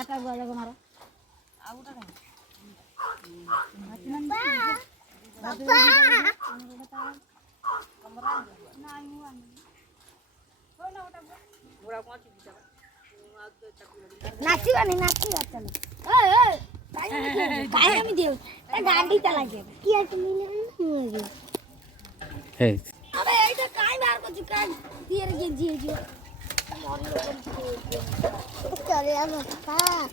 कटा गया जगह मारो आउटा नहीं पापा नाचिवा नहीं नाचिवा चलो काय मी देव गाडी चालायची की आहे तुम्ही हे अबे এইটা काय मार को चुका तीर के जी जी चले आ बाबा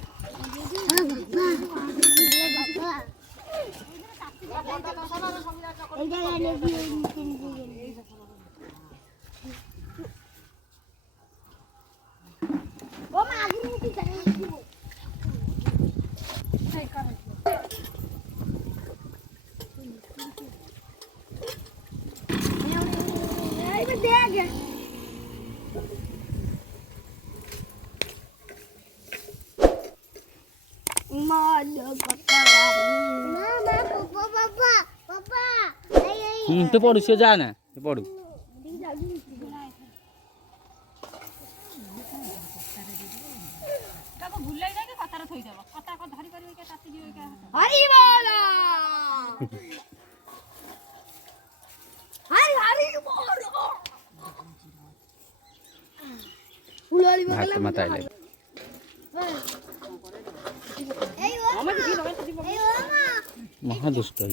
এই জায়গায় নেবি ও মা আগে নিতে চাই দিব এই করে এই দে আগে तू पढ़ू से जा ना पढ़ू हरि बोला हरि हरि बोलो फुलवाली हाथ मत आइले महा दुष्ट है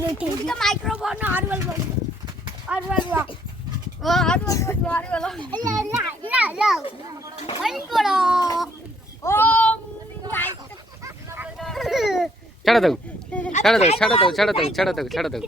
देखे माइक्रोफोन छाड़ दो छाड़ दो छाड़ दो छाड़ दो छाड़ दो छाड़ दो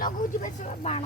लगू बाण